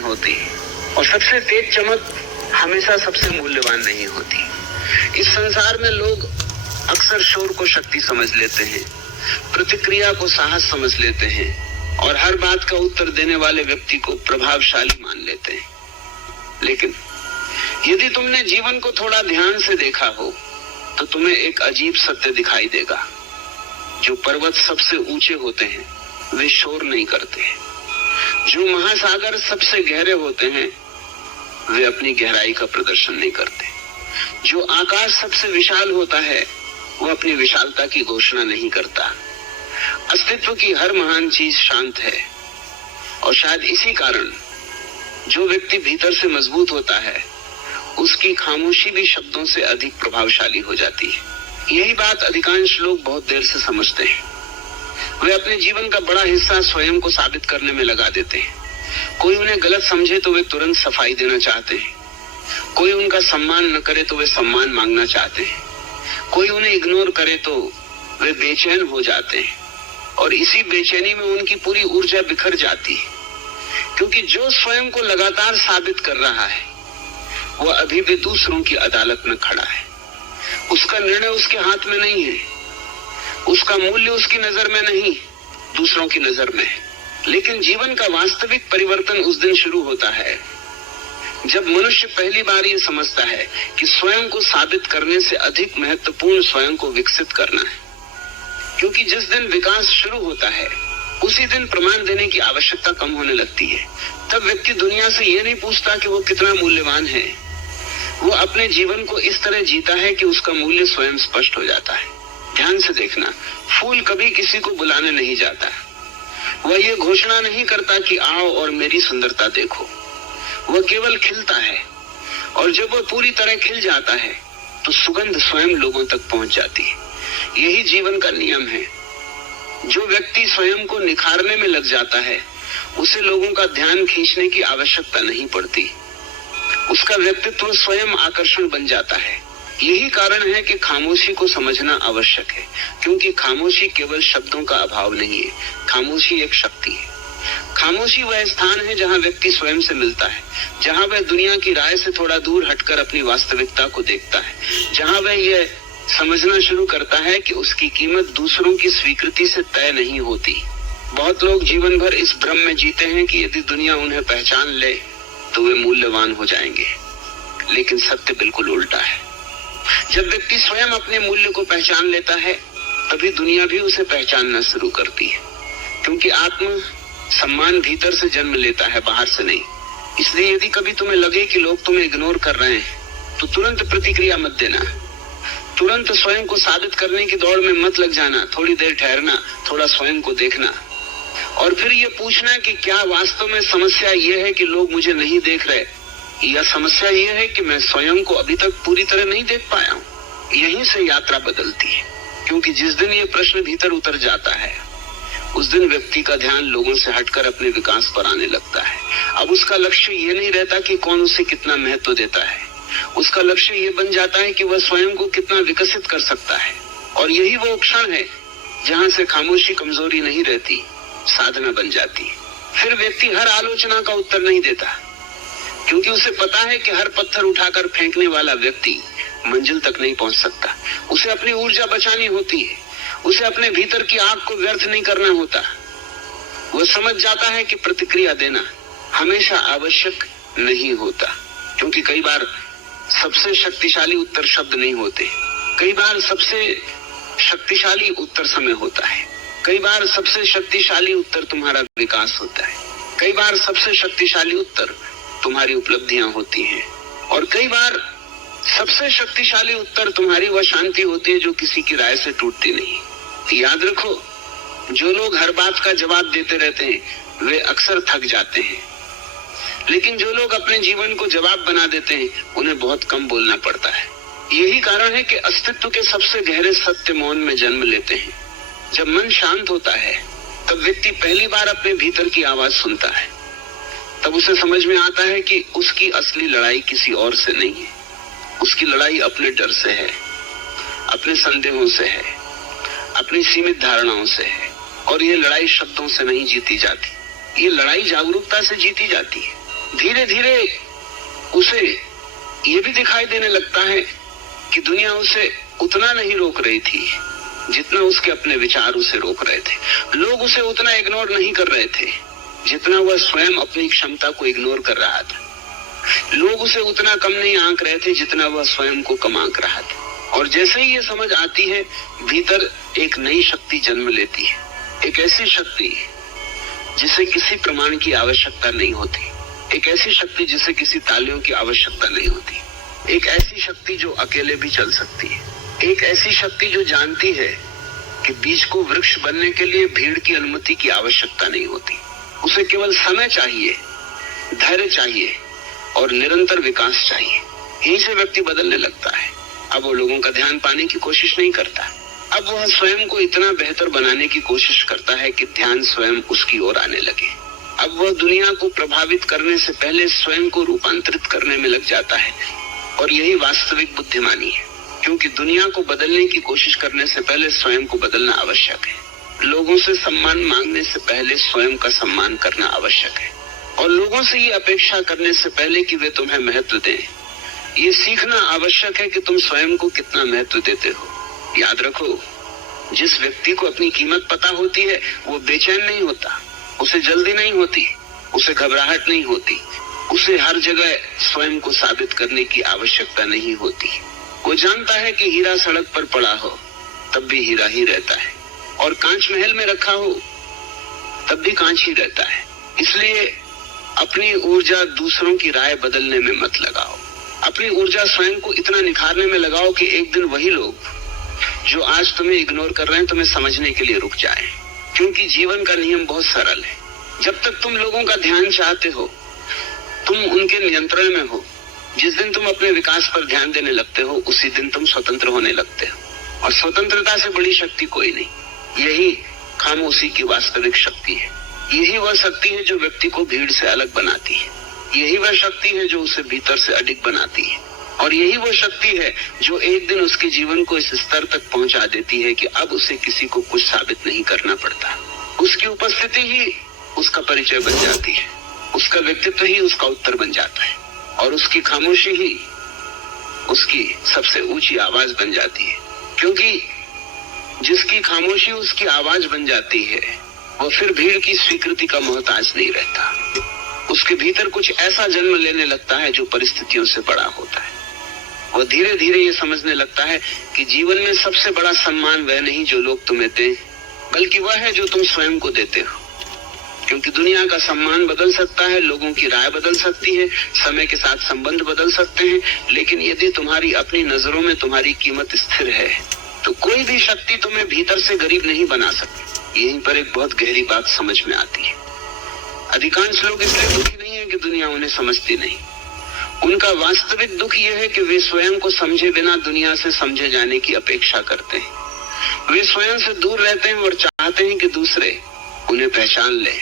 होती और सबसे तेज चमक हमेशा सबसे मूल्यवान नहीं होती। इस संसार में लोग अक्सर शोर को शक्ति समझ लेते हैं, प्रतिक्रिया को साहस समझ लेते हैं और हर बात का उत्तर देने वाले व्यक्ति को प्रभावशाली मान लेते हैं। लेकिन यदि तुमने जीवन को थोड़ा ध्यान से देखा हो तो तुम्हें एक अजीब सत्य दिखाई देगा। जो पर्वत सबसे ऊंचे होते हैं वे शोर नहीं करते। जो महासागर सबसे गहरे होते हैं वे अपनी गहराई का प्रदर्शन नहीं करते। जो आकाश सबसे विशाल होता है वह अपनी विशालता की घोषणा नहीं करता। अस्तित्व की हर महान चीज शांत है और शायद इसी कारण जो व्यक्ति भीतर से मजबूत होता है उसकी खामोशी भी शब्दों से अधिक प्रभावशाली हो जाती है। यही बात अधिकांश लोग बहुत देर से समझते हैं। वे अपने जीवन का बड़ा हिस्सा स्वयं को साबित करने में लगा देते हैं। कोई उन्हें गलत समझे तो वे तुरंत सफाई देना चाहते हैं। कोई उनका सम्मान न करे तो वे सम्मान मांगना चाहते हैं। कोई उन्हें इग्नोर करे तो वे बेचैन हो जाते हैं और इसी बेचैनी में उनकी पूरी ऊर्जा बिखर जाती है, क्योंकि जो स्वयं को लगातार साबित कर रहा है वह अभी भी दूसरों की अदालत में खड़ा है। उसका निर्णय उसके हाथ में नहीं है, उसका मूल्य उसकी नजर में नहीं, दूसरों की नजर में है। लेकिन जीवन का वास्तविक परिवर्तन उस दिन शुरू होता है जब मनुष्य पहली बार ये समझता है कि स्वयं को साबित करने से अधिक महत्वपूर्ण स्वयं को विकसित करना है। क्योंकि जिस दिन विकास शुरू होता है उसी दिन प्रमाण देने की आवश्यकता कम होने लगती है। तब व्यक्ति दुनिया से ये नहीं पूछता कि वो कितना मूल्यवान है, वो अपने जीवन को इस तरह जीता है कि उसका मूल्य स्वयं स्पष्ट हो जाता है। ध्यान से देखना, फूल कभी किसी को बुलाने नहीं जाता। वह ये घोषणा नहीं करता कि आओ और मेरी सुंदरता देखो। वह केवल खिलता है और जब वह पूरी तरह खिल जाता है तो सुगंध स्वयं लोगों तक पहुंच जाती है। यही जीवन का नियम है। जो व्यक्ति स्वयं को निखारने में लग जाता है उसे लोगों का ध्यान खींचने की आवश्यकता नहीं पड़ती। उसका व्यक्तित्व स्वयं आकर्षण बन जाता है। यही कारण है कि खामोशी को समझना आवश्यक है, क्योंकि खामोशी केवल शब्दों का अभाव नहीं है, खामोशी एक शक्ति है। खामोशी वह स्थान है जहां व्यक्ति स्वयं से मिलता है, जहां वह दुनिया की राय से थोड़ा दूर हटकर अपनी वास्तविकता को देखता है, जहां वह यह समझना शुरू करता है कि उसकी कीमत दूसरों की स्वीकृति से तय नहीं होती। बहुत लोग जीवन भर इस भ्रम में जीते हैं कि यदि दुनिया उन्हें पहचान ले तो वे मूल्यवान हो जाएंगे, लेकिन सत्य बिल्कुल उल्टा है। जब व्यक्ति स्वयं अपने मूल्य को पहचान लेता है तभी दुनिया भी उसे पहचानना शुरू करती है, क्योंकि आत्म सम्मान भीतर से जन्म लेता है, बाहर से नहीं। इसलिए यदि कभी तुम्हें लगे कि लोग तुम्हें इग्नोर कर रहे हैं तो तुरंत प्रतिक्रिया मत देना। तुरंत स्वयं को साबित करने की दौड़ में मत लग जाना। थोड़ी देर ठहरना, थोड़ा स्वयं को देखना और फिर ये पूछना कि क्या वास्तव में समस्या ये है कि लोग मुझे नहीं देख रहे, या समस्या ये है कि मैं स्वयं को अभी तक पूरी तरह नहीं देख पाया हूँ। यहीं से यात्रा बदलती है, क्योंकि जिस दिन ये प्रश्न भीतर उतर जाता है उस दिन व्यक्ति का ध्यान लोगों से हटकर अपने विकास पर आने लगता है। अब उसका लक्ष्य ये नहीं रहता कि कौन उसे कितना महत्व देता है, उसका लक्ष्य ये बन जाता है कि वह स्वयं को कितना विकसित कर सकता है। और यही वो क्षण है जहां से खामोशी कमजोरी नहीं रहती, साधना बन जाती है। फिर व्यक्ति हर आलोचना का उत्तर नहीं देता, क्योंकि उसे पता है कि हर पत्थर उठाकर फेंकने वाला व्यक्ति मंजिल तक नहीं पहुंच सकता। उसे अपनी ऊर्जा बचानी होती है, उसे अपने भीतर की आग को व्यर्थ नहीं करना होता। वह समझ जाता है कि प्रतिक्रिया देना हमेशा आवश्यक नहीं होता, क्योंकि कई बार सबसे शक्तिशाली उत्तर शब्द नहीं होते। कई बार सबसे शक्तिशाली उत्तर समय होता है। कई बार सबसे शक्तिशाली उत्तर तुम्हारा विकास होता है। कई बार सबसे शक्तिशाली उत्तर तुम्हारी उपलब्धियां होती हैं और कई बार सबसे शक्तिशाली उत्तर तुम्हारी वह शांति होती है जो किसी की राय से टूटती नहीं। याद रखो, जो लोग हर बात का जवाब देते रहते हैं वे अक्सर थक जाते हैं, लेकिन जो लोग अपने जीवन को जवाब बना देते हैं उन्हें बहुत कम बोलना पड़ता है। यही कारण है कि अस्तित्व के सबसे गहरे सत्य मौन में जन्म लेते हैं। जब मन शांत होता है तब व्यक्ति पहली बार अपने भीतर की आवाज सुनता है। तब उसे समझ में आता है कि उसकी असली लड़ाई किसी और से नहीं है। उसकी लड़ाई अपने डर से है, अपने संदेहों से है, अपनी सीमित धारणाओं से है। और ये लड़ाई शब्दों से नहीं जीती जाती, ये लड़ाई जागरूकता से जीती जाती है। धीरे धीरे उसे ये भी दिखाई देने लगता है कि दुनिया उसे उतना नहीं रोक रही थी जितना उसके अपने विचार उसे रोक रहे थे। लोग उसे उतना इग्नोर नहीं कर रहे थे जितना वह स्वयं अपनी क्षमता को इग्नोर कर रहा था। लोग उसे उतना कम नहीं आंक रहे थे जितना वह स्वयं को कम आंक रहा था। और जैसे ही ये समझ आती है, भीतर एक नई शक्ति जन्म लेती है। एक ऐसी शक्ति जिसे किसी प्रमाण की आवश्यकता नहीं होती, एक ऐसी शक्ति जिसे किसी तालियों की आवश्यकता नहीं होती, एक ऐसी शक्ति जो अकेले भी चल सकती है, एक ऐसी शक्ति जो जानती है कि बीज को वृक्ष बनने के लिए भीड़ की अनुमति की आवश्यकता नहीं होती। उसे केवल समय चाहिए, धैर्य चाहिए और निरंतर विकास चाहिए। यहीं से व्यक्ति बदलने लगता है। अब वो लोगों का ध्यान पाने की कोशिश नहीं करता। अब वह स्वयं को इतना बेहतर बनाने की कोशिश करता है कि ध्यान स्वयं उसकी ओर आने लगे। अब वह दुनिया को प्रभावित करने से पहले स्वयं को रूपांतरित करने में लग जाता है। और यही वास्तविक बुद्धिमानी है, क्योंकि दुनिया को बदलने की कोशिश करने से पहले स्वयं को बदलना आवश्यक है। लोगों से सम्मान मांगने से पहले स्वयं का सम्मान करना आवश्यक है। और लोगों से ये अपेक्षा करने से पहले कि वे तुम्हें महत्व दें, ये सीखना आवश्यक है कि तुम स्वयं को कितना महत्व देते हो। याद रखो, जिस व्यक्ति को अपनी कीमत पता होती है वो बेचैन नहीं होता, उसे जल्दी नहीं होती, उसे घबराहट नहीं होती, उसे हर जगह स्वयं को साबित करने की आवश्यकता नहीं होती। वो जानता है कि हीरा सड़क पर पड़ा हो तब भी हीरा ही रहता है, और कांच महल में रखा हो तब भी कांच ही रहता है। इसलिए अपनी ऊर्जा दूसरों की राय बदलने में मत लगाओ। अपनी ऊर्जा स्वयं को इतना निखारने में लगाओ कि एक दिन वही लोग जो आज तुम्हें इग्नोर कर रहे हैं तुम्हें समझने के लिए रुक जाएं। क्योंकि जीवन का नियम बहुत सरल है। जब तक तुम लोगों का ध्यान चाहते हो, तुम उनके नियंत्रण में हो। जिस दिन तुम अपने विकास पर ध्यान देने लगते हो, उसी दिन तुम स्वतंत्र होने लगते हो। और स्वतंत्रता से बड़ी शक्ति कोई नहीं। यही खामोशी की वास्तविक शक्ति है। यही वह शक्ति है जो व्यक्ति को भीड़ से अलग बनाती है। यही वह शक्ति है जो उसे भीतर से अडिग बनाती है। और यही वो शक्ति है जो एक दिन उसके जीवन को इस स्तर तक पहुंचा देती है कि अब उसे किसी को कुछ साबित नहीं करना पड़ता। उसकी उपस्थिति ही उसका परिचय बन जाती है, उसका व्यक्तित्व ही उसका उत्तर बन जाता है, और उसकी खामोशी ही उसकी सबसे ऊंची आवाज बन जाती है। क्योंकि जिसकी खामोशी उसकी आवाज बन जाती है, वो फिर भीड़ की स्वीकृति का मोहताज नहीं रहता। उसके भीतर कुछ ऐसा जन्म लेने लगता है जो परिस्थितियों से बड़ा होता है। वह धीरे धीरे ये समझने लगता है कि जीवन में सबसे बड़ा सम्मान वह नहीं जो लोग तुम्हें दें, बल्कि वह है जो तुम स्वयं को देते हो। क्योंकि दुनिया का सम्मान बदल सकता है, लोगों की राय बदल सकती है, समय के साथ संबंध बदल सकते हैं, लेकिन यदि तुम्हारी अपनी नजरों में तुम्हारी कीमत स्थिर है तो कोई भी शक्ति तुम्हें भीतर से गरीब नहीं बना सकती। यहीं पर एक बहुत गहरी बात समझ में आती है। अधिकांश लोग इसलिए दुखी नहीं है कि दुनिया उन्हें समझती नहीं। उनका वास्तविक दुख यह है कि वे स्वयं को समझे बिना दुनिया से समझे जाने की अपेक्षा करते हैं। वे स्वयं से दूर रहते हैं और चाहते हैं कि दूसरे उन्हें पहचान ले।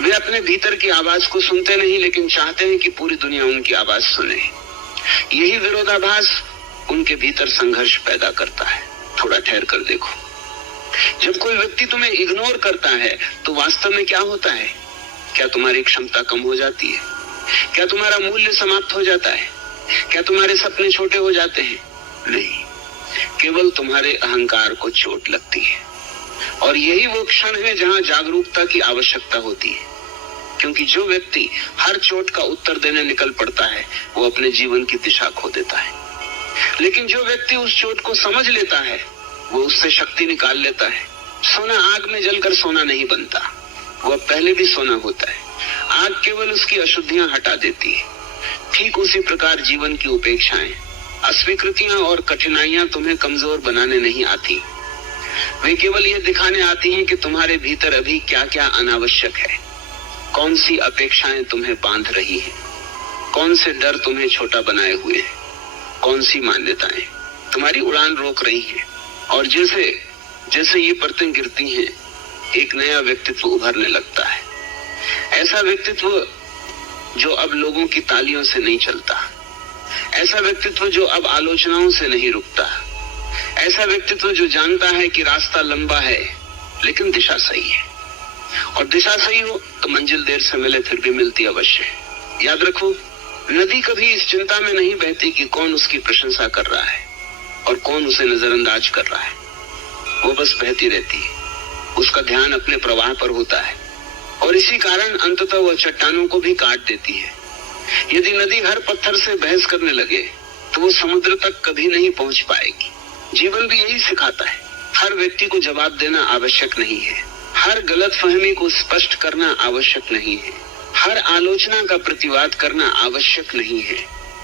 वे अपने भीतर की आवाज को सुनते नहीं, लेकिन चाहते हैं कि पूरी दुनिया उनकी आवाज सुने। यही विरोधाभास उनके भीतर संघर्ष पैदा करता है। थोड़ा ठहर कर देखो, जब कोई व्यक्ति तुम्हें इग्नोर करता है तो वास्तव में क्या होता है? क्या तुम्हारी क्षमता कम हो जाती है? क्या तुम्हारा मूल्य समाप्त हो जाता है? क्या तुम्हारे सपने छोटे हो जाते हैं? नहीं, केवल तुम्हारे अहंकार को चोट लगती है। और यही वो क्षण है जहां जागरूकता की आवश्यकता होती है। क्योंकि जो व्यक्ति हर चोट का उत्तर देने निकल पड़ता है वो अपने जीवन की दिशा खो देता है। लेकिन जो व्यक्ति उस चोट को समझ लेता है वो उससे शक्ति निकाल लेता है। सोना आग में जलकर सोना नहीं बनता, वह पहले भी सोना होता है। आग केवल उसकी अशुद्धियां हटा देती है। ठीक उसी प्रकार जीवन की उपेक्षाएं, अस्वीकृतियां और कठिनाइयां तुम्हें कमजोर बनाने नहीं आती। वे केवल ये दिखाने आती हैं कि तुम्हारे भीतर अभी क्या क्या अनावश्यक है। कौन सी अपेक्षाएं तुम्हें बांध रही हैं, कौन से डर तुम्हें छोटा बनाए हुए हैं, कौन सी मान्यताएं तुम्हारी उड़ान रोक रही हैं। और जैसे जैसे ये परतें गिरती हैं, एक नया व्यक्तित्व उभरने लगता है। ऐसा व्यक्तित्व जो अब लोगों की तालियों से नहीं चलता, ऐसा व्यक्तित्व जो अब आलोचनाओं से नहीं रुकता, ऐसा व्यक्तित्व जो जानता है कि रास्ता लंबा है लेकिन दिशा सही है। और दिशा सही हो तो मंजिल देर से मिले फिर भी मिलती अवश्य है। याद रखो, नदी कभी इस चिंता में नहीं बहती कि कौन उसकी प्रशंसा कर रहा है और कौन उसे नजरअंदाज कर रहा है। वो बस बहती रहती है, उसका ध्यान अपने प्रवाह पर होता है और इसी कारण अंततः वह चट्टानों को भी काट देती है। यदि नदी हर पत्थर से बहस करने लगे तो वो समुद्र तक कभी नहीं पहुंच पाएगी। जीवन भी यही सिखाता है, हर व्यक्ति को जवाब देना आवश्यक नहीं है, हर गलतफहमी को स्पष्ट करना आवश्यक नहीं है, हर आलोचना का प्रतिवाद करना आवश्यक नहीं है।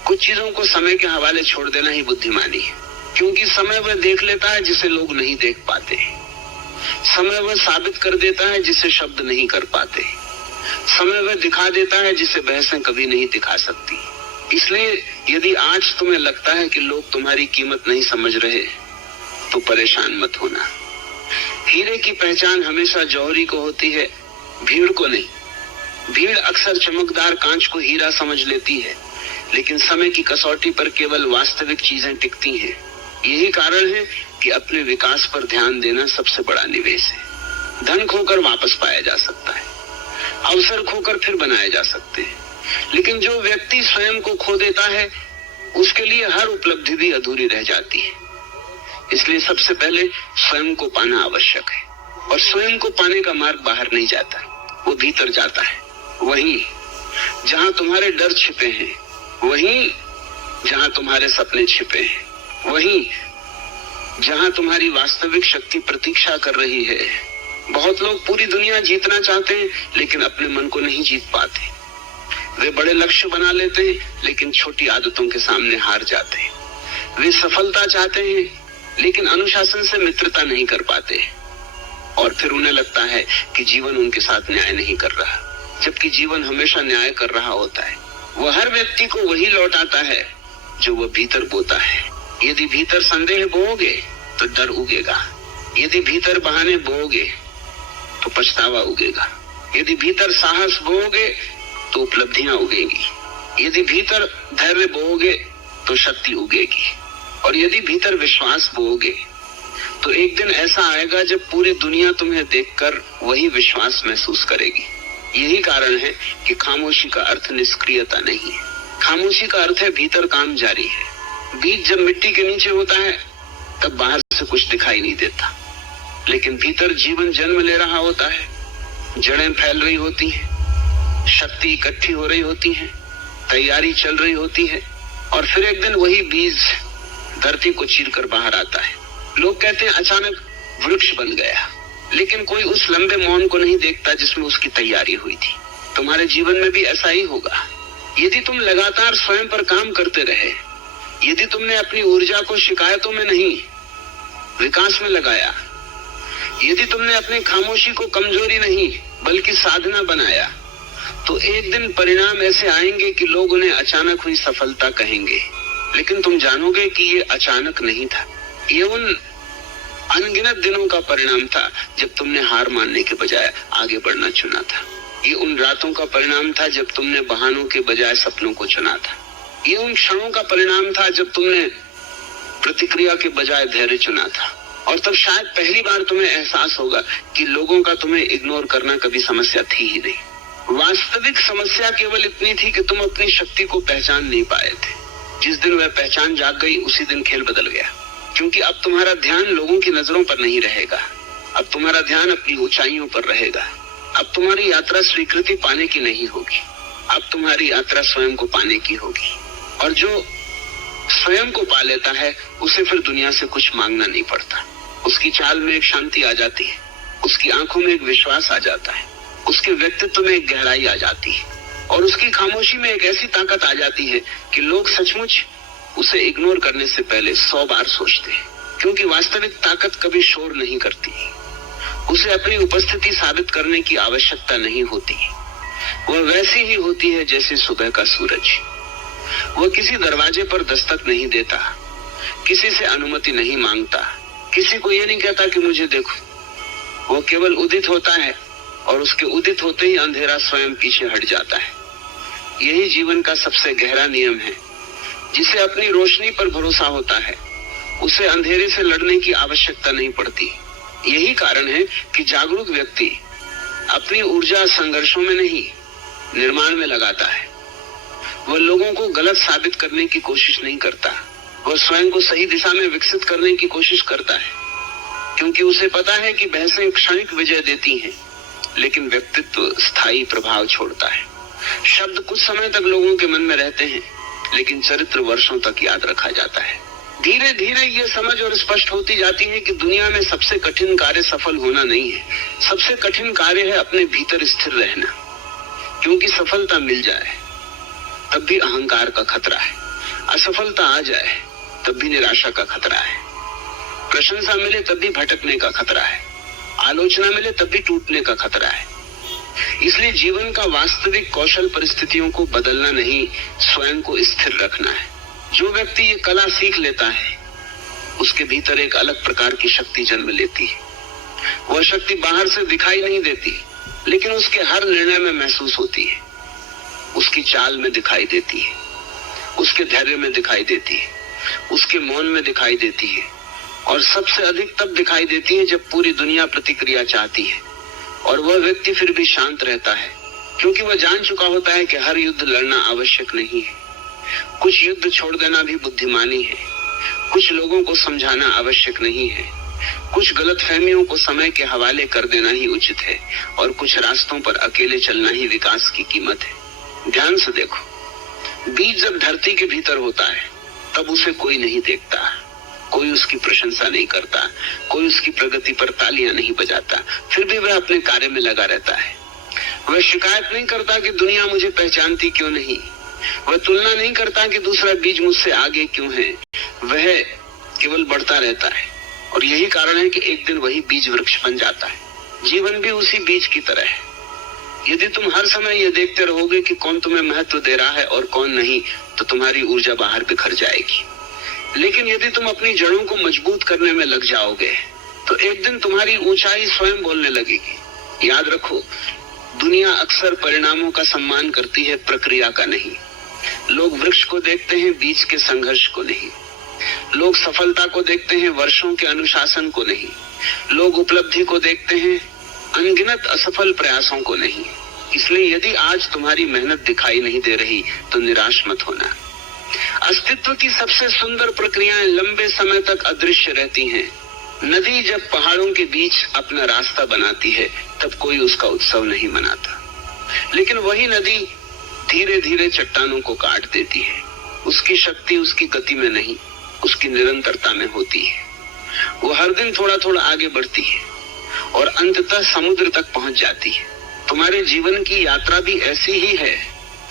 कुछ चीजों को समय के हवाले छोड़ देना ही बुद्धिमानी है, क्योंकि समय वह देख लेता है जिसे लोग नहीं देख पाते। समय वह साबित कर देता है जिसे शब्द नहीं कर पाते। समय वह दिखा देता है जिसे बहसें कभी नहीं दिखा सकती। इसलिए यदि आज तुम्हें लगता है कि लोग तुम्हारी कीमत नहीं समझ रहे तो परेशान मत होना। हीरे की पहचान हमेशा जौहरी को होती है, भीड़ को नहीं। भीड़ अक्सर चमकदार कांच को हीरा समझ लेती है, लेकिन समय की कसौटी पर केवल वास्तविक चीजें टिकती हैं। यही कारण है कि अपने विकास पर ध्यान देना सबसे बड़ा निवेश है। धन खोकर वापस पाया जा सकता है, अवसर खोकर फिर बनाए जा सकते हैं, लेकिन जो व्यक्ति स्वयं को खो देता है उसके लिए हर उपलब्धि भी अधूरी रह जाती है। इसलिए सबसे पहले स्वयं को पाना आवश्यक है, और स्वयं को पाने का मार्ग बाहर नहीं जाता, वो भीतर जाता है। वहीं जहां तुम्हारे डर छिपे हैं, वहीं जहां तुम्हारे सपने छिपे हैं, वहीं जहां तुम्हारी वास्तविक शक्ति प्रतीक्षा कर रही है। बहुत लोग पूरी दुनिया जीतना चाहते हैं लेकिन अपने मन को नहीं जीत पाते। वे बड़े लक्ष्य बना लेते हैं लेकिन छोटी आदतों के सामने हार जाते हैं। वे सफलता चाहते हैं लेकिन अनुशासन से मित्रता नहीं कर पाते, और फिर उन्हें लगता है कि जीवन उनके साथ न्याय नहीं कर रहा, जबकि जीवन हमेशा न्याय कर रहा होता है। वह हर व्यक्ति को वही लौटाता है जो वह भीतर बोता है। यदि भीतर संदेह बोओगे तो डर उगेगा, यदि भीतर बहाने बोओगे तो पछतावा उगेगा, यदि भीतर साहस बोओगे तो उपलब्धियां उगेंगी, यदि भीतर धैर्य बोओगे तो शक्ति उगेगी, और यदि भीतर विश्वास बोओगे तो एक दिन ऐसा आएगा जब पूरी दुनिया तुम्हें देखकर वही विश्वास महसूस करेगी। यही कारण है कि खामोशी का अर्थ निष्क्रियता नहीं है, खामोशी का अर्थ है भीतर काम जारी है। बीज जब मिट्टी के नीचे होता है तब बाहर से कुछ दिखाई नहीं देता, लेकिन भीतर जीवन जन्म ले रहा होता है, जड़ें फैल रही होती हैं, शक्ति इकट्ठी हो रही होती है, तैयारी चल रही होती है, और फिर एक दिन वही बीज धरती को चीरकर बाहर आता है। लोग कहते हैं अचानक वृक्ष बन गया, लेकिन कोई उस लंबे मौन को नहीं देखता जिसमें उसकी तैयारी हुई थी। तुम्हारे जीवन में भी ऐसा ही होगा। यदि तुम लगातार स्वयं पर काम करते रहे, यदि तुमने अपनी ऊर्जा को शिकायतों में नहीं विकास में लगाया, यदि तुमने अपनी खामोशी को कमजोरी नहीं बल्कि साधना बनाया, तो एक दिन परिणाम ऐसे आएंगे कि लोग उन्हें अचानक हुई सफलता कहेंगे, लेकिन तुम जानोगे कि ये अचानक नहीं था। ये उन अनगिनत दिनों का परिणाम था जब तुमने हार मानने के बजाय आगे बढ़ना चुना था। ये उन रातों का परिणाम था जब तुमने बहानों के बजाय सपनों को चुना था। ये उन क्षणों का परिणाम था जब तुमने प्रतिक्रिया के बजाय धैर्य चुना था। और तब शायद पहली बार तुम्हें एहसास होगा कि लोगों का तुम्हें इग्नोर करना कभी समस्या थी ही नहीं। वास्तविक समस्या केवल इतनी थी कि तुम अपनी शक्ति को पहचान नहीं पाए थे। जिस दिन वह पहचान जाग गई उसी दिन खेल बदल गया, क्योंकि अब तुम्हारा ध्यान लोगों की नजरों पर नहीं रहेगा, अब तुम्हारा ध्यान अपनी ऊंचाइयों पर रहेगा। अब तुम्हारी यात्रा स्वीकृति पाने की नहीं होगी, अब तुम्हारी यात्रा स्वयं को पाने की होगी। और जो स्वयं को पा लेता है उसे फिर दुनिया से कुछ मांगना नहीं पड़ता। उसकी चाल में एक शांति आ जाती है, उसकी आंखों में एक विश्वास आ जाता है, उसके व्यक्तित्व में एक गहराई आ जाती है, और उसकी खामोशी में एक ऐसी ताकत आ जाती है कि लोग सचमुच उसे इग्नोर करने से पहले 100 बार सोचते हैं, क्योंकि वास्तविक ताकत कभी शोर नहीं करती। उसे अपनी उपस्थिति साबित करने की आवश्यकता नहीं होती, वह वैसी ही होती है जैसे सुबह का सूरज। वह किसी दरवाजे पर दस्तक नहीं देता, किसी से अनुमति नहीं मांगता, किसी को यह नहीं कहता कि मुझे देखो। वो केवल उदित होता है, और उसके उदित होते ही अंधेरा स्वयं पीछे हट जाता है। यही जीवन का सबसे गहरा नियम है। जिसे अपनी रोशनी पर भरोसा होता है उसे अंधेरे से लड़ने की आवश्यकता नहीं पड़ती। यही कारण है कि जागरूक व्यक्ति अपनी ऊर्जा संघर्षों में नहीं, निर्माण में लगाता है। वह लोगों को गलत साबित करने की कोशिश नहीं करता, वह स्वयं को सही दिशा में विकसित करने की कोशिश करता है, क्योंकि उसे पता है कि बहसें क्षणिक विजय देती हैं, लेकिन व्यक्तित्व स्थायी प्रभाव छोड़ता है। शब्द कुछ समय तक लोगों के मन में रहते हैं, लेकिन चरित्र वर्षों तक याद रखा जाता है। धीरे धीरे ये समझ और स्पष्ट होती जाती है कि दुनिया में सबसे कठिन कार्य सफल होना नहीं है, सबसे कठिन कार्य है अपने भीतर स्थिर रहना, क्योंकि सफलता मिल जाए तब भी अहंकार का खतरा है, असफलता आ जाए तब भी निराशा का खतरा है, प्रशंसा मिले तब भी भटकने का खतरा है, आलोचना मिले तब भी टूटने का खतरा है। इसलिए जीवन का वास्तविक कौशल परिस्थितियों को बदलना नहीं, स्वयं को स्थिर रखना है। जो व्यक्ति ये कला सीख लेता है, उसके भीतर एक अलग प्रकार की शक्ति जन्म लेती है। वह शक्ति बाहर से दिखाई नहीं देती, लेकिन उसके हर निर्णय में महसूस होती है, उसकी चाल में दिखाई देती है, उसके धैर्य में दिखाई देती है, उसके मौन में दिखाई देती है, और सबसे अधिक तब दिखाई देती है जब पूरी दुनिया प्रतिक्रिया चाहती है और वह व्यक्ति फिर भी शांत रहता है, क्योंकि वह जान चुका होता है कि हर युद्ध लड़ना आवश्यक नहीं है। कुछ युद्ध छोड़ देना भी बुद्धिमानी है, कुछ लोगों को समझाना आवश्यक नहीं है, कुछ गलतफहमियों को समय के हवाले कर देना ही उचित है, और कुछ रास्तों पर अकेले चलना ही विकास की कीमत है। ध्यान से देखो, बीज जब धरती के भीतर होता है तब उसे कोई नहीं देखता, कोई उसकी प्रशंसा नहीं करता, कोई उसकी प्रगति पर तालियां नहीं बजाता, फिर भी वह अपने कार्य में लगा रहता है। वह शिकायत नहीं करता कि दुनिया मुझे पहचानती क्यों नहीं, वह तुलना नहीं करता कि दूसरा बीज मुझसे आगे क्यों है, वह केवल बढ़ता रहता है। और यही कारण है कि एक दिन वही बीज वृक्ष बन जाता है। जीवन भी उसी बीज की तरह है। यदि तुम हर समय ये देखते रहोगे कि कौन तुम्हें महत्व दे रहा है और कौन नहीं, तो तुम्हारी ऊर्जा बाहर बिखर जाएगी। लेकिन यदि तुम अपनी जड़ों को मजबूत करने में लग जाओगे, तो एक दिन तुम्हारी ऊंचाई स्वयं बोलने लगेगी। याद रखो, दुनिया अक्सर परिणामों का सम्मान करती है, प्रक्रिया का नहीं। लोग वृक्ष को देखते हैं, बीज के संघर्ष को नहीं। लोग सफलता को देखते हैं, वर्षों के अनुशासन को नहीं। लोग उपलब्धि को देखते हैं, अनगिनत असफल प्रयासों को नहीं। इसलिए यदि आज तुम्हारी मेहनत दिखाई नहीं दे रही, तो निराश मत होना। अस्तित्व की सबसे सुंदर प्रक्रियाएं लंबे समय तक अदृश्य रहती हैं। नदी जब पहाड़ों के बीच अपना रास्ता बनाती है, तब कोई उसका उत्सव नहीं मनाता, लेकिन वही नदी धीरे धीरे चट्टानों को काट देती है। उसकी शक्ति उसकी गति में नहीं, उसकी निरंतरता में होती है। वो हर दिन थोड़ा थोड़ा आगे बढ़ती है और अंततः समुद्र तक पहुंच जाती है। तुम्हारे जीवन की यात्रा भी ऐसी ही है।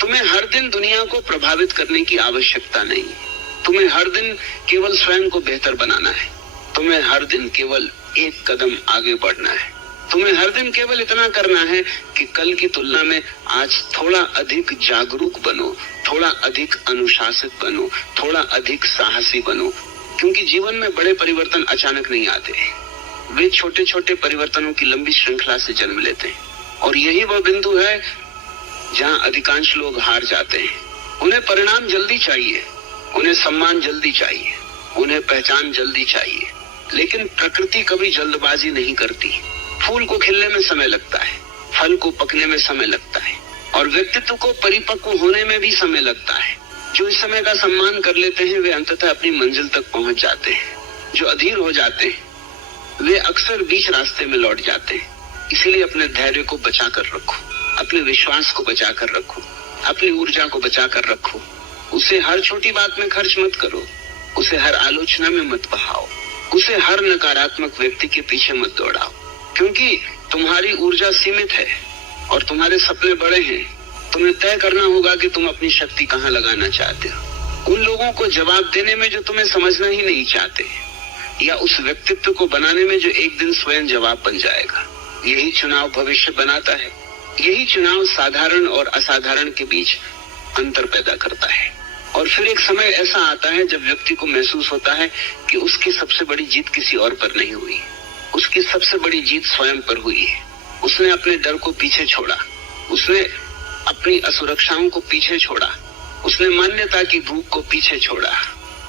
तुम्हें हर दिन दुनिया को प्रभावित करने की आवश्यकता नहीं। तुम्हें हर दिन केवल स्वयं को बेहतर बनाना है। तुम्हें हर दिन केवल एक कदम आगे बढ़ना है। तुम्हें हर दिन केवल इतना करना है कि कल की तुलना में आज थोड़ा अधिक जागरूक बनो, थोड़ा अधिक अनुशासित बनो, थोड़ा अधिक साहसी बनो, क्योंकि जीवन में बड़े परिवर्तन अचानक नहीं आते। वे छोटे छोटे परिवर्तनों की लंबी श्रृंखला से जन्म लेते हैं, और यही वह बिंदु है जहां अधिकांश लोग हार जाते हैं। उन्हें परिणाम जल्दी चाहिए, उन्हें सम्मान जल्दी चाहिए, उन्हें पहचान जल्दी चाहिए, लेकिन प्रकृति कभी जल्दबाजी नहीं करती। फूल को खिलने में समय लगता है, फल को पकने में समय लगता है, और व्यक्तित्व को परिपक्व होने में भी समय लगता है। जो इस समय का सम्मान कर लेते हैं, वे अंततः अपनी मंजिल तक पहुंच जाते हैं। जो अधीर हो जाते हैं, वे अक्सर बीच रास्ते में लौट जाते हैं। इसीलिए अपने धैर्य को बचा कर रखो, अपने विश्वास को बचा कर रखो, अपनी ऊर्जा को बचा कर रखो। उसे हर छोटी बात में खर्च मत करो, उसे हर आलोचना में मत बहाओ, उसे हर नकारात्मक व्यक्ति के पीछे मत दौड़ाओ, क्योंकि तुम्हारी ऊर्जा सीमित है और तुम्हारे सपने बड़े हैं। तुम्हें तय करना होगा कि तुम अपनी शक्ति कहाँ लगाना चाहते हो। उन लोगों को जवाब देने में जो तुम्हें समझना ही नहीं चाहते, या उस व्यक्तित्व को बनाने में जो एक दिन स्वयं जवाब बन जाएगा। यही चुनाव भविष्य बनाता है। यही चुनाव साधारण और असाधारण के बीच अंतर पैदा करता है। और फिर एक समय ऐसा आता है जब व्यक्ति को महसूस होता है कि उसकी सबसे बड़ी जीत किसी और पर नहीं हुई, उसकी सबसे बड़ी जीत स्वयं पर हुई है। उसने अपने डर को पीछे छोड़ा, उसने अपनी असुरक्षाओं को पीछे छोड़ा, उसने मान्यता की भूख को पीछे छोड़ा,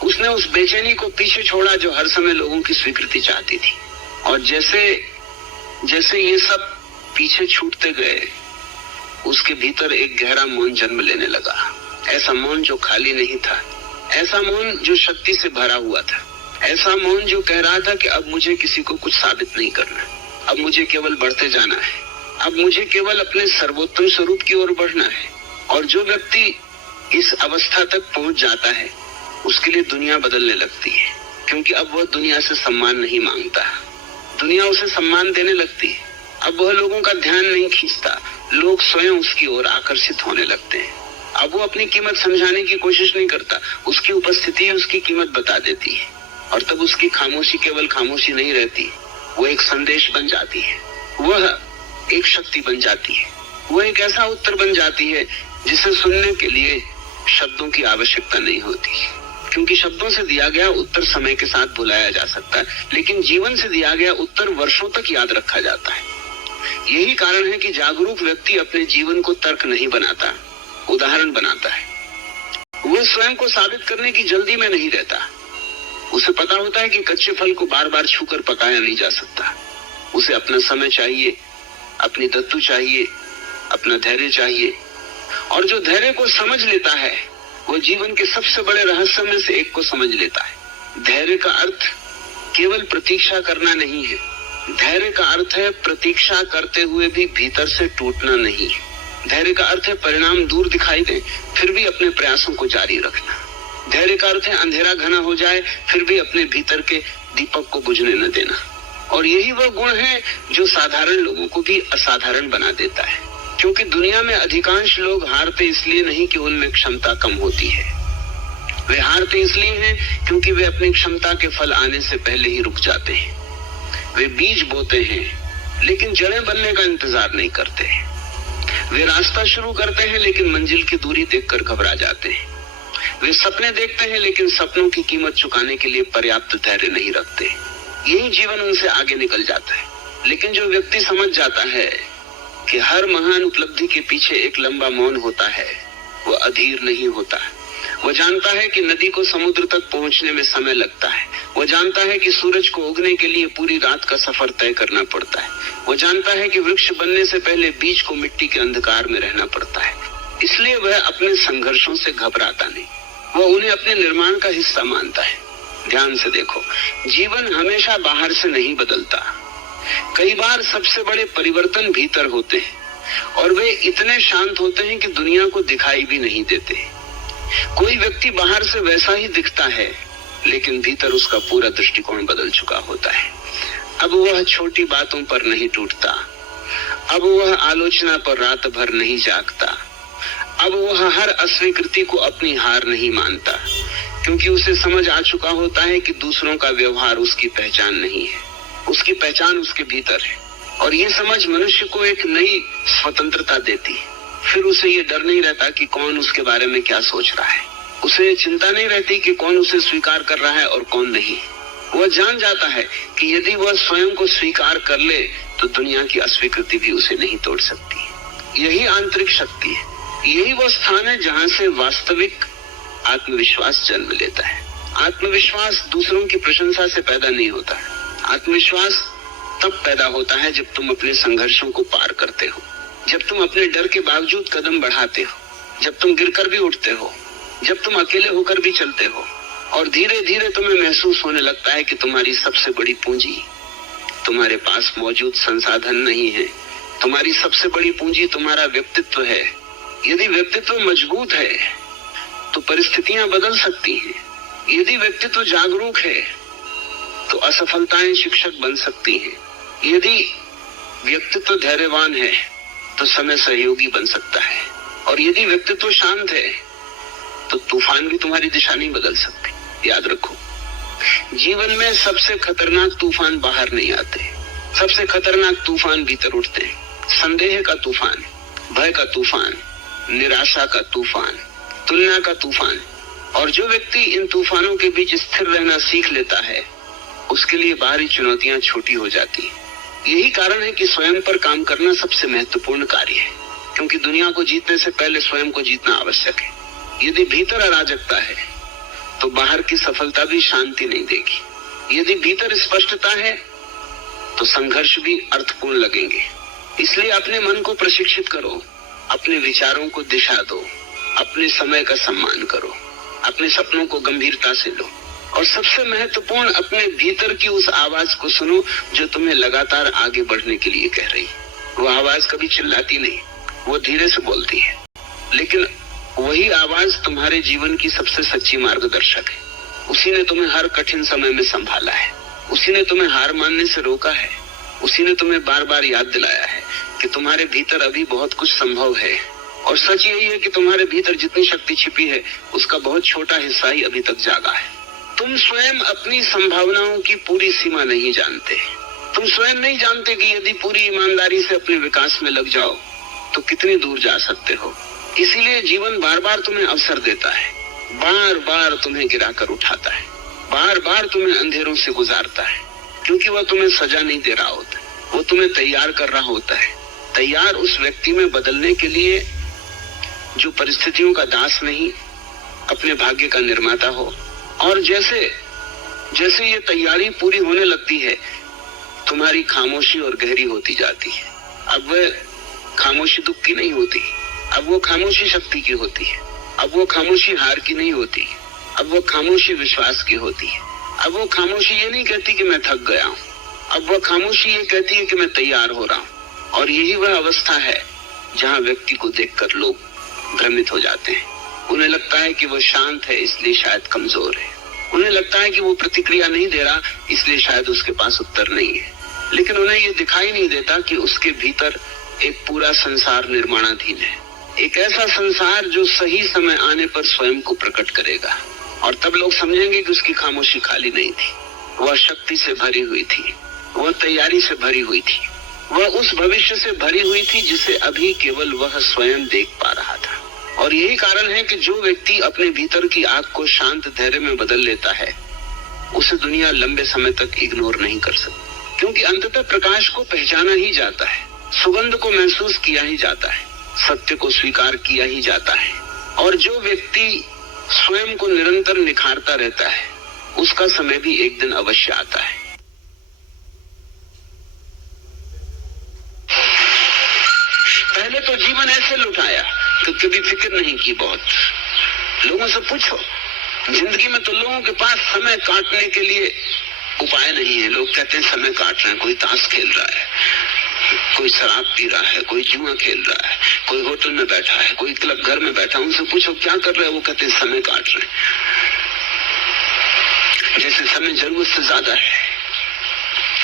उसने उस बेचैनी को पीछे छोड़ा जो हर समय लोगों की स्वीकृति चाहती थी। और जैसे जैसे ये सब पीछे छूटते गए, उसके भीतर एक गहरा मौन जन्म लेने लगा। ऐसा मौन जो खाली नहीं था, ऐसा मौन जो शक्ति से भरा हुआ था, ऐसा मौन जो कह रहा था कि अब मुझे किसी को कुछ साबित नहीं करना, अब मुझे केवल बढ़ते जाना है, अब मुझे केवल अपने सर्वोत्तम स्वरूप की ओर बढ़ना है। और जो व्यक्ति इस अवस्था तक पहुंच जाता है उसके लिए दुनिया बदलने लगती है, क्योंकि अब वह दुनिया से सम्मान नहीं मांगता, दुनिया उसे सम्मान देने लगती है। अब वह लोगों का ध्यान नहीं खींचता, लोग स्वयं उसकी ओर आकर्षित होने लगते हैं। अब वो अपनी कीमत समझाने की कोशिश नहीं करता, उसकी उपस्थिति उसकी कीमत बता देती है। और तब उसकी खामोशी केवल खामोशी नहीं रहती, वो एक संदेश बन जाती है, वह एक शक्ति बन जाती है, वह एक ऐसा उत्तर बन जाती है जिसे सुनने के लिए शब्दों की आवश्यकता नहीं होती, क्योंकि शब्दों से दिया गया उत्तर समय के साथ भुलाया जा सकता है, लेकिन जीवन से दिया गया उत्तर वर्षों तक याद रखा जाता है। यही कारण है कि जागरूक व्यक्ति अपने जीवन को तर्क नहीं बनाता, उदाहरण बनाता है। वह स्वयं को साबित करने की जल्दी में नहीं रहता। उसे पता होता है कि कच्चे फल को बार बार छूकर पकाया नहीं जा सकता। उसे अपना समय चाहिए, अपनी दत्तु चाहिए, अपना धैर्य चाहिए। और जो धैर्य को समझ लेता है वो जीवन के सबसे बड़े रहस्य में से एक को समझ लेता है। धैर्य का अर्थ केवल प्रतीक्षा करना नहीं है, धैर्य का अर्थ है प्रतीक्षा करते हुए भी भीतर से टूटना नहीं है। धैर्य का अर्थ है परिणाम दूर दिखाई दे फिर भी अपने प्रयासों को जारी रखना। धैर्य का अर्थ है अंधेरा घना हो जाए फिर भी अपने भीतर के दीपक को बुझने न देना। और यही वह गुण है जो साधारण लोगों को भी असाधारण बना देता है, क्योंकि दुनिया में अधिकांश लोग हारते इसलिए नहीं कि उनमें क्षमता कम होती है, वे हारते इसलिए हैं क्योंकि वे अपनी क्षमता के फल आने से पहले ही रुक जाते हैं। वे बीज बोते हैं लेकिन जड़ें बनने का इंतजार नहीं करते। वे रास्ता शुरू करते हैं लेकिन मंजिल की दूरी देखकर घबरा जाते हैं। वे सपने देखते हैं लेकिन सपनों की कीमत चुकाने के लिए पर्याप्त धैर्य नहीं रखते। यही जीवन उनसे आगे निकल जाता है। लेकिन जो व्यक्ति समझ जाता है कि हर महान उपलब्धि के पीछे एक लंबा मौन होता है, वो अधीर नहीं होता। वो जानता है कि नदी को समुद्र तक पहुंचने में समय लगता है। वो जानता है कि सूरज को उगने के लिए पूरी रात का सफर तय करना पड़ता है। वो जानता है कि वृक्ष बनने से पहले बीज को मिट्टी के अंधकार में रहना पड़ता है। इसलिए वह अपने संघर्षों से घबराता नहीं, वो उन्हें अपने निर्माण का हिस्सा मानता है। ध्यान से देखो, जीवन हमेशा बाहर से नहीं बदलता। कई बार सबसे बड़े परिवर्तन भीतर होते हैं और वे इतने शांत होते हैं कि दुनिया को दिखाई भी नहीं देते। कोई व्यक्ति बाहर से वैसा ही दिखता है लेकिन भीतर उसका पूरा दृष्टिकोण बदल चुका होता है। अब वह छोटी बातों पर नहीं टूटता, अब वह आलोचना पर रात भर नहीं जागता, अब वह हर अस्वीकृति को अपनी हार नहीं मानता, क्योंकि उसे समझ आ चुका होता है कि दूसरों का व्यवहार उसकी पहचान नहीं है, उसकी पहचान उसके भीतर है। और ये समझ मनुष्य को एक नई स्वतंत्रता देती है। फिर उसे ये डर नहीं रहता कि कौन उसके बारे में क्या सोच रहा है, उसे चिंता नहीं रहती कि कौन उसे स्वीकार कर रहा है और कौन नहीं। वह जान जाता है कि यदि वह स्वयं को स्वीकार कर ले तो दुनिया की अस्वीकृति भी उसे नहीं तोड़ सकती। यही आंतरिक शक्ति है, यही वो स्थान है जहाँ से वास्तविक आत्मविश्वास जन्म लेता है। आत्मविश्वास दूसरों की प्रशंसा से पैदा नहीं होता। आत्मविश्वास तब पैदा होता है जब तुम अपने संघर्षों को पार करते हो, जब तुम अपने डर के बावजूद कदम बढ़ाते हो, जब तुम गिरकर भी उठते हो, जब तुम अकेले होकर भी चलते हो और धीरे धीरे तुम्हें महसूस होने लगता है कि तुम्हारी सबसे बड़ी पूंजी तुम्हारे पास मौजूद संसाधन नहीं है। तुम्हारी सबसे बड़ी पूंजी तुम्हारा व्यक्तित्व है। यदि व्यक्तित्व मजबूत है तो परिस्थितियां बदल सकती हैं। यदि व्यक्तित्व जागरूक है तो असफलताएं शिक्षक बन सकती हैं। यदि व्यक्तित्व धैर्यवान है तो समय सहयोगी बन सकता है। और यदि व्यक्तित्व शांत है तो तूफान भी तुम्हारी दिशा नहीं बदल सकते। याद रखो, जीवन में सबसे खतरनाक तूफान बाहर नहीं आते, सबसे खतरनाक तूफान भीतर उठते हैं। संदेह का तूफान, भय का तूफान, निराशा का तूफान, तुलना का तूफान। और जो व्यक्ति इन तूफानों के बीच स्थिर रहना सीख लेता है उसके लिए बाहरी चुनौतियां छोटी हो जाती हैं। यही कारण है कि स्वयं पर काम करना सबसे महत्वपूर्ण कार्य है, क्योंकि दुनिया को जीतने से पहले स्वयं को जीतना आवश्यक है। यदि भीतर अराजकता है तो बाहर की सफलता भी शांति नहीं देगी। यदि भीतर स्पष्टता है तो संघर्ष भी अर्थपूर्ण लगेंगे। इसलिए अपने मन को प्रशिक्षित करो, अपने विचारों को दिशा दो, अपने समय का सम्मान करो, अपने सपनों को गंभीरता से लो, और सबसे महत्वपूर्ण, अपने भीतर की उस आवाज को सुनो जो तुम्हें लगातार आगे बढ़ने के लिए कह रही। वो आवाज कभी चिल्लाती नहीं, वो धीरे से बोलती है, लेकिन वही आवाज तुम्हारे जीवन की सबसे सच्ची मार्गदर्शक है। उसी ने तुम्हें हर कठिन समय में संभाला है, उसी ने तुम्हें हार मानने से रोका है, उसी ने तुम्हें बार बार याद दिलाया है कि तुम्हारे भीतर अभी बहुत कुछ संभव है। और सच यही है कि तुम्हारे भीतर जितनी शक्ति छिपी है उसका बहुत छोटा हिस्सा ही अभी तक जागा है। तुम स्वयं अपनी संभावनाओं की पूरी सीमा नहीं जानते। तुम स्वयं नहीं जानते कि यदि पूरी ईमानदारी से अपने विकास में लग जाओ तो कितनी दूर जा सकते हो। इसीलिए जीवन बार बार तुम्हें अवसर देता है, बार बार तुम्हें गिराकर उठाता है, बार बार तुम्हें अंधेरों से गुजारता है, क्योंकि वह तुम्हें सजा नहीं दे रहा होता, वो तुम्हें तैयार कर रहा होता है। तैयार उस व्यक्ति में बदलने के लिए जो परिस्थितियों का दास नहीं, अपने भाग्य का निर्माता हो। और जैसे जैसे ये तैयारी पूरी होने लगती है, तुम्हारी खामोशी और गहरी होती जाती है। अब वह खामोशी दुख की नहीं होती, अब वो खामोशी शक्ति की होती है। अब वो खामोशी हार की नहीं होती, अब वो खामोशी विश्वास की होती है। अब वो खामोशी ये नहीं कहती कि मैं थक गया हूँ, अब वो खामोशी ये कहती है कि मैं तैयार हो रहा हूँ। और यही वह अवस्था है जहाँ व्यक्ति को देखकर लोग भ्रमित हो जाते हैं। उन्हें लगता है कि वो शांत है इसलिए शायद कमजोर है, उन्हें लगता है कि वो प्रतिक्रिया नहीं दे रहा इसलिए शायद उसके पास उत्तर नहीं है। लेकिन उन्हें ये दिखाई नहीं देता कि उसके भीतर एक पूरा संसार निर्माणाधीन है, एक ऐसा संसार जो सही समय आने पर स्वयं को प्रकट करेगा। और तब लोग समझेंगे कि उसकी खामोशी खाली नहीं थी, वह शक्ति से भरी हुई थी, वह तैयारी से भरी हुई थी, वह उस भविष्य से भरी हुई थी जिसे अभी केवल वह स्वयं देख पा रहा था। और यही कारण है कि जो व्यक्ति अपने भीतर की आग को शांत धैर्य में बदल लेता है, उसे दुनिया लंबे समय तक इग्नोर नहीं कर सकती, क्योंकि अंततः प्रकाश को पहचाना ही जाता है, सुगंध को महसूस किया ही जाता है, सत्य को स्वीकार किया ही जाता है। और जो व्यक्ति स्वयं को निरंतर निखारता रहता है, उसका समय भी एक दिन अवश्य आता है। पहले तो जीवन ऐसे लुटाया कि कभी फिक्र नहीं की। बहुत लोगों से पूछो, जिंदगी में तो लोगों के पास समय काटने के लिए उपाय नहीं है। लोग कहते हैं समय काट रहे हैं, कोई ताश खेल रहा है, कोई शराब पी रहा है, कोई जुआ खेल रहा है, कोई होटल में बैठा है, कोई क्लब घर में बैठा है। उनसे पूछो क्या कर रहे हैं, वो कहते हैं समय काट रहे हैं। जैसे समय जरूरत से ज्यादा है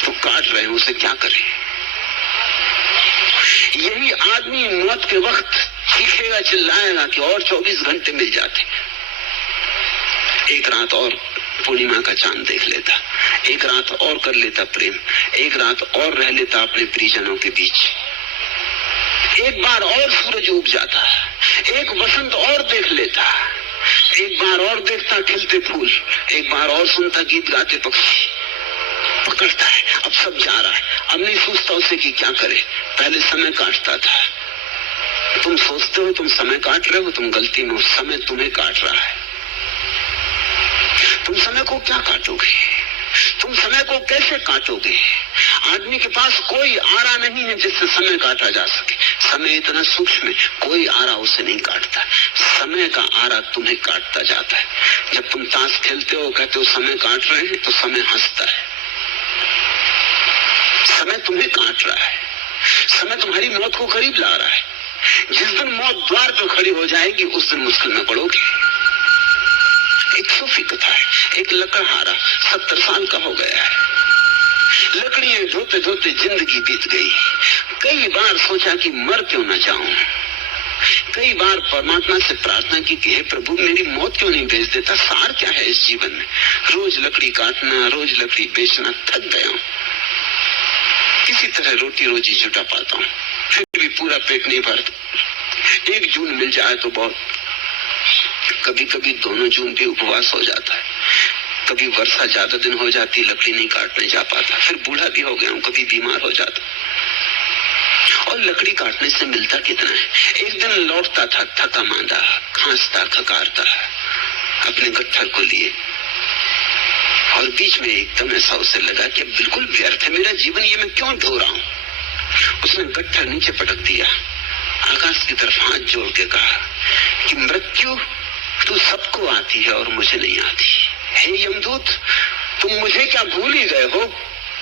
तो काट रहे हैं, उसे क्या करें। यही आदमी मौत के वक्त चीखेगा, चिल्लाएगा कि और 24 घंटे मिल जाते, एक रात और पूर्णिमा का चांद देख लेता, एक रात और कर लेता प्रेम, एक रात और रह लेता अपने परिजनों के बीच, एक बार और सूरज उग जाता, एक वसंत और देख लेता, एक बार और देखता खिलते फूल, एक बार और सुनता गीत गाते पक्षी। पकड़ता है, अब सब जा रहा है, अब नहीं सोचता उसे कि क्या करे। पहले समय काटता था। तुम सोचते हो तुम समय काट रहे हो, तुम गलती में, समय तुम्हें काट रहा है। तुम समय को क्या काटोगे, तुम समय को कैसे काटोगे। आदमी के पास कोई आरा नहीं है जिससे समय काटा जा सके। समय इतना सूक्ष्म है, कोई आरा उसे नहीं काटता। समय का आरा तुम्हें काटता जाता है। जब तुम ताश खेलते हो, कहते हो समय काट रहे हैं, तो समय हंसता है। समय तुम्हें काट रहा है, समय तुम्हारी मौत को करीब ला रहा है। जिस दिन मौत द्वार पर खड़ी हो जाएगी, उस दिन मुश्किल में पड़ोगे। एक सूफी कथा है, एक लकड़हारा 70 साल का हो गया है। लकड़ियां ढोते ढोते जिंदगी बीत गई। कई बार सोचा कि मर क्यों न जाऊं। कई बार परमात्मा से प्रार्थना की कि हे प्रभु, मेरी मौत क्यों नहीं भेज देता। सार क्या है इस जीवन में, रोज लकड़ी काटना, रोज लकड़ी बेचना, थक गया हूं। किसी तरह रोटी रोजी जुटा पाता हूँ, फिर भी पूरा पेट नहीं भरता। एक जून मिल जाए तो बहुत, कभी कभी दोनों जून भी उपवास हो जाता है। कभी वर्षा ज्यादा दिन हो जाती, लकड़ी नहीं काटने जा पाता। फिर बूढ़ा भी हो गया हूँ, कभी बीमार हो जाता। और लकड़ी काटने से मिलता कितना है। एक दिन लौटता था थका मांदा, खांसता खकारता अपने गट्ठर को लिए, और बीच में एकदम ऐसा उसे लगा कि बिल्कुल व्यर्थ है मेरा जीवन, ये मैं क्यों ढो रहा हूं। उसने गट्ठर नीचे पटक दिया, आकाश की तरफ हाथ जोड़ के कहा कि मृत्यु तू सबको आती है और मुझे नहीं आती। हे यमदूत, तुम मुझे क्या भूल ही गए हो?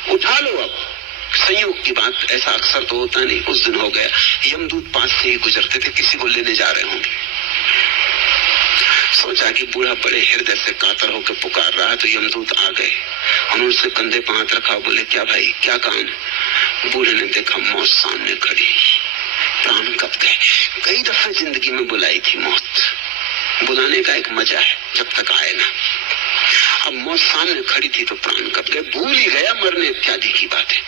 उठा लो अब। संयोग की बात, ऐसा अक्सर तो होता नहीं। उस दिन हो गया, यमदूत पास से ही गुजरते थे, किसी को लेने जा रहे होंगे। सोचा कि बूढ़ा बड़े हृदय से कातर होकर पुकार रहा है, तो यमदूत आ गए। उन्होंने उसके कंधे पर हाथ रखा, बोले क्या भाई, क्या काम? बूढ़े ने देखा मौत सामने खड़ी, प्राण कब गए। कई दफे जिंदगी में बुलाई थी मौत, बुलाने का एक मजा है जब तक आए ना। अब मौत सामने खड़ी थी तो प्राण कब गए, भूल ही गया मरने इत्यादि की बातें।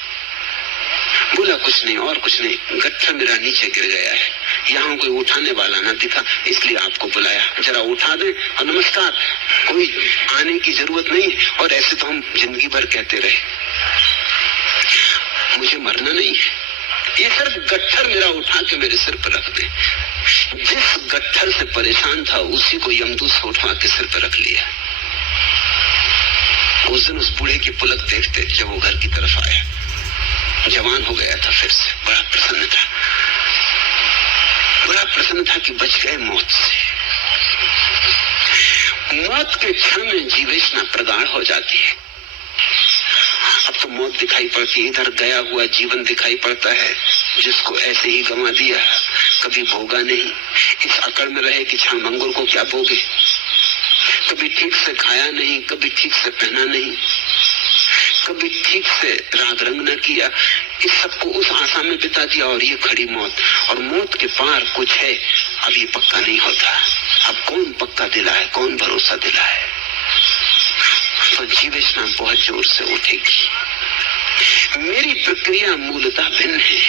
बोला कुछ नहीं और कुछ नहीं, गट्ठर मेरा नीचे गिर गया है, यहाँ कोई उठाने वाला ना दिखा, इसलिए आपको बुलाया, जरा उठा दे और नमस्कार। कोई आने की जरूरत नहीं, और ऐसे तो हम जिंदगी भर कहते रहे मुझे मरना नहीं है। ये सिर्फ गट्ठर मेरा उठा के मेरे सिर पर रख दे। जिस गट्ठर से परेशान था उसी को यमदूत से उठवा के सिर पर रख लिया। उस दिन उस बूढ़े की पुलक देखते जब वो घर की तरफ आया, जवान हो गया था, फिर से बड़ा प्रसन्न था, बड़ा प्रसन्न था कि बच गए मौत से। मौत के क्षण में जीवेशना प्रगाढ़ हो जाती है। अब तो मौत दिखाई पड़ती है, इधर गया हुआ जीवन दिखाई पड़ता है जिसको ऐसे ही गंवा दिया, कभी भोगा नहीं। इस अकड़ में रहे कि क्षण मंगुर को क्या भोगे, कभी ठीक से खाया नहीं, कभी ठीक से पहना नहीं, कभी ठीक से राग रंग न किया। इस सबको उस आशा में बिता दिया, और ये खड़ी मौत। और मौत के पार कुछ है, अब ये पक्का नहीं होता। अब कौन पक्का दिला है, कौन भरोसा दिला है? तो जीवेशना बहुत जोर से उठेगी। मेरी प्रक्रिया मूलतः भिन्न है,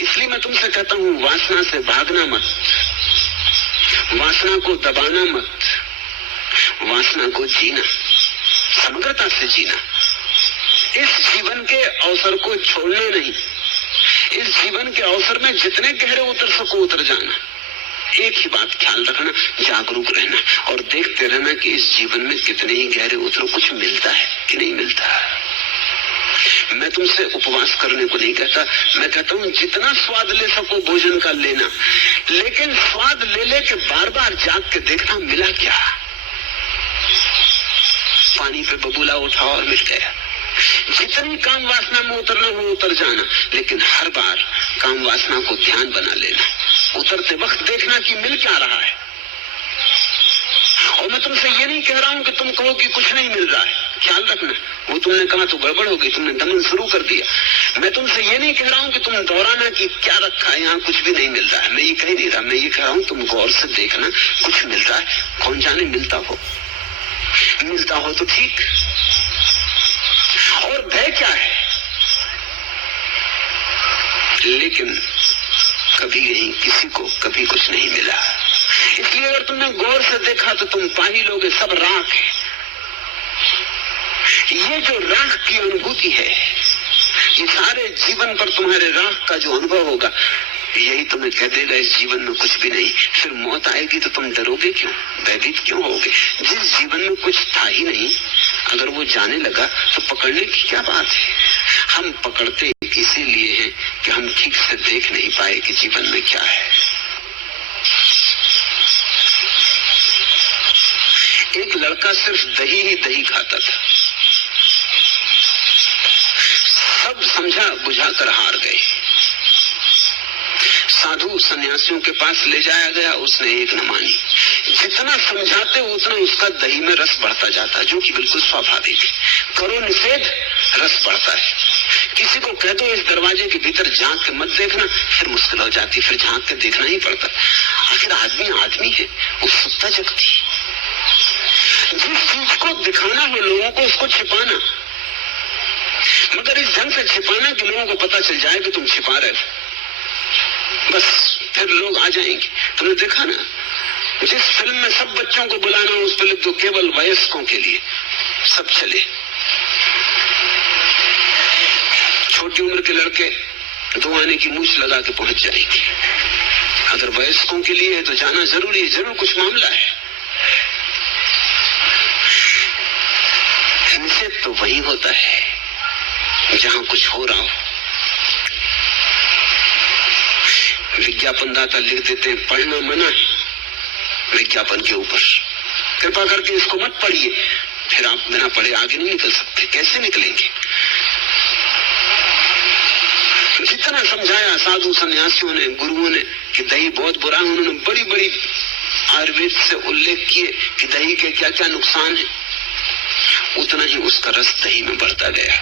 इसलिए मैं तुमसे कहता हूं, वासना से भागना मत, वासना को दबाना मत, वासना को जीना, समग्रता से जीना। इस जीवन के अवसर को छोड़ना नहीं, इस जीवन के अवसर में जितने गहरे उतर सको उतर जाना। एक ही बात ख्याल रखना, जागरूक रहना और देखते रहना कि इस जीवन में कितने ही गहरे उतरो, कुछ मिलता है कि नहीं मिलता। मैं तुमसे उपवास करने को नहीं कहता, मैं कहता हूं जितना स्वाद ले सको भोजन का लेना, लेकिन स्वाद ले ले के बार बार जाग के देखना मिला क्या। पानी पे बबूला उठा और मिल गया। जितनी काम वासना में उतरना हो उतर जाना, लेकिन हर बार काम वासना को ध्यान बना लेना। उतरते वक्त देखना कि मिल क्या रहा है। और मैं तुमसे ये नहीं कह रहा हूं कि तुम कहो कि कुछ नहीं मिल रहा है, ख्याल रखना, वो तुमने कहा तो गड़बड़ हो गई, तुमने दमन शुरू कर दिया। मैं तुमसे ये नहीं कह रहा हूं कि तुम दोहराना कि क्या रखा है, यहाँ कुछ भी नहीं मिल रहा है, मैं ये कह नहीं रहा। मैं ये कह रहा हूं तुम गौर से देखना, कुछ मिल रहा है, कौन जाने मिलता हो तो ठीक। और भय क्या है, लेकिन कभी नहीं किसी को कभी कुछ नहीं मिला। इसलिए अगर तुमने गौर से देखा तो तुम पा ही लोगे, सब राख है। ये जो राख की अनुभूति है, ये सारे जीवन पर तुम्हारे राख का जो अनुभव होगा, यही तुम्हें कह देगा इस जीवन में कुछ भी नहीं। फिर मौत आएगी तो तुम डरोगे क्यों, भयभीत क्यों होगे? जिस जीवन में कुछ था ही नहीं, अगर वो जाने लगा तो पकड़ने की क्या बात है। हम पकड़ते इसीलिए हैं कि हम ठीक से देख नहीं पाए कि जीवन में क्या है। एक लड़का सिर्फ दही ही दही खाता था, सब समझा बुझाकर हार गए। साधु सन्यासियों के पास ले जाया गया, उसने एक न मानी। जितना समझाते उतना उसका दही में रस बढ़ता जाता, जो कि बिल्कुल स्वाभाविक है। करो निषेध, रस बढ़ता है। किसी को कह दो इस दरवाजे के भीतर झांक के मत देखना, फिर मुश्किल हो जाती, फिर झांक के देखना ही पड़ता। आखिर आदमी आदमी है, उत्सुकता जगती। जिस चीज को दिखाना हो लोगों को, उसको छिपाना, मगर इस ढंग से छिपाना कि लोगों को पता चल जाए कि तुम छिपा रहे हो, बस फिर लोग आ जाएंगे। तुमने देखा ना, जिस फिल्म में सब बच्चों को बुलाना उस पर लिख दो केवल वयस्कों के लिए, सब चले। छोटी उम्र के लड़के 2 आने की मूछ लगा के पहुंच जाएंगे। अगर वयस्कों के लिए है तो जाना जरूरी है, जरूर कुछ मामला है। निषेध तो वही होता है जहां कुछ हो रहा हो। विज्ञापनदाता लिख देते हैं पढ़ना मना है, विज्ञापन के ऊपर। कृपा करके इसको मत पढ़िए, फिर आप बिना पढ़े आगे नहीं निकल सकते। कैसे निकलेंगे? जितना समझाया साधु सन्यासियों ने, गुरुओं ने कि दही बहुत बुरा है, उन्होंने बड़ी बड़ी आयुर्वेद से उल्लेख किए कि दही के क्या क्या नुकसान है, उतना ही उसका रस दही में बढ़ता गया।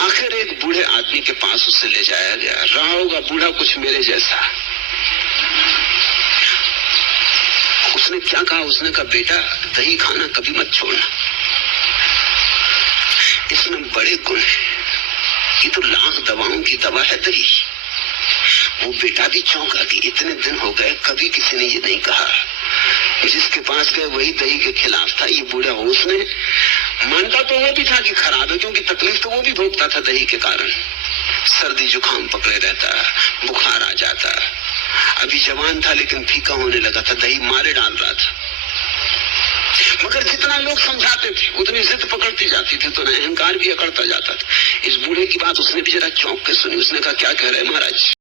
आखिर एक बूढ़े आदमी के पास उसे ले जाया गया। रहा होगा बूढ़ा कुछ मेरे जैसा। उसने क्या कहा? उसने कहा, बेटा दही खाना कभी मत छोड़ना, इसमें बड़े गुण हैं, ये तो लाख दवाओं की दवा है दही। वो बेटा भी चौंका कि इतने दिन हो गए कभी किसी ने ये नहीं कहा। जिसके पास गए वही दही के खिलाफ था। ये बूढ़ा हो, उसने मानता तो वो भी था कि खराब है, क्योंकि तकलीफ तो वो भी भोगता था दही के कारण। सर्दी जुकाम पकड़े रहता, बुखार आ जाता। अभी जवान था लेकिन फीका होने लगा था, दही मारे डाल रहा था। मगर जितना लोग समझाते थे उतनी जिद पकड़ती जाती थी, तो अहंकार भी अकड़ता जाता था। इस बूढ़े की बात उसने भी जरा चौंक के सुनी। उसने कहा, क्या कह रहे महाराज?